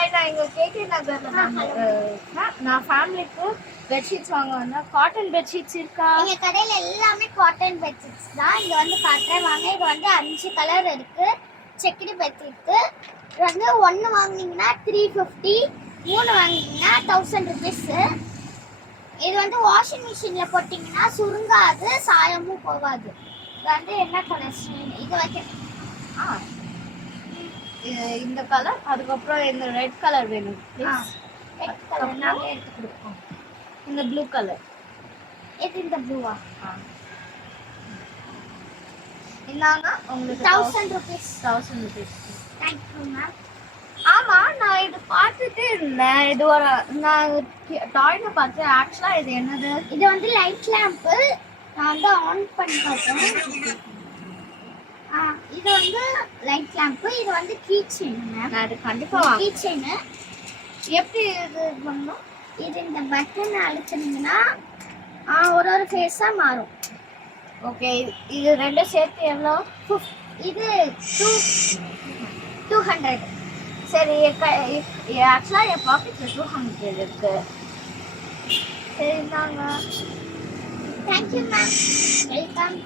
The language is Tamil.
ஹாய், நான் இங்க கேகே நகர்ல நான் ஃபேமிலிக்கு பெட்ஷீட்ஸ் வாங்க வந்தேன். காட்டன் பெட்ஷீட்ஸ் இருக்கா? எங்க கடையில எல்லாமே காட்டன் பெட்ஷீட்ஸ் தான். இங்க வந்து காட்டுறேன் வாங்க. இது வந்து 5 கலர் இருக்கு. செக்குடு பெட்ஷீட் இது வந்து 1 வாங்குனீங்கன்னா 350, 3 வாங்குனீங்கன்னா 1000 rupees. இது வந்து வாஷிங் மிஷின்ல போட்டீங்கன்னா சுருங்காது, சாயமும் போகாது. இது வந்து என்ன கலர்? இது வைக்க இந்த கலர், அதுக்கப்புறம் இந்த ரெட் கலர் வேணும் ப்ளீஸ். ரெட் கலர் நாங்க எடுத்து கொடுப்போம். இந்த ப்ளூ கலர். இது இந்த ப்ளூவா? இந்தாங்க உங்களுக்கு 1000 rupees. 1000 rupees. Thank you ma'am. ஆமா, நான் இது பார்த்துட்டு இருந்தேன். இது ஒரு நான் டாய்ல பார்த்தேன். ஆக்சுவலா இது என்னது? இது வந்து லைட் லேம்ப். நான் வந்து ஆன் பண்ணி பார்த்தேன். இது வந்து லைட் லேம்ப். இது வந்து கீ செயின் மேம். நான் இது கண்டிப்பா கீ செயின். எப்படி இது பண்ணனும்? இது இந்த பட்டன் அழுத்துனீங்கன்னா ஒரு ஃபேஸா மாறும். ஓகே, இது ரெண்டு சேர்த்து எவ்வளோ? இது 200. சரி, ஆக்சுவலா என் பாக்கெட்ல 200 இருக்கு. சரி, நாங்க தேங்க்யூ மேம். வெல்கம்.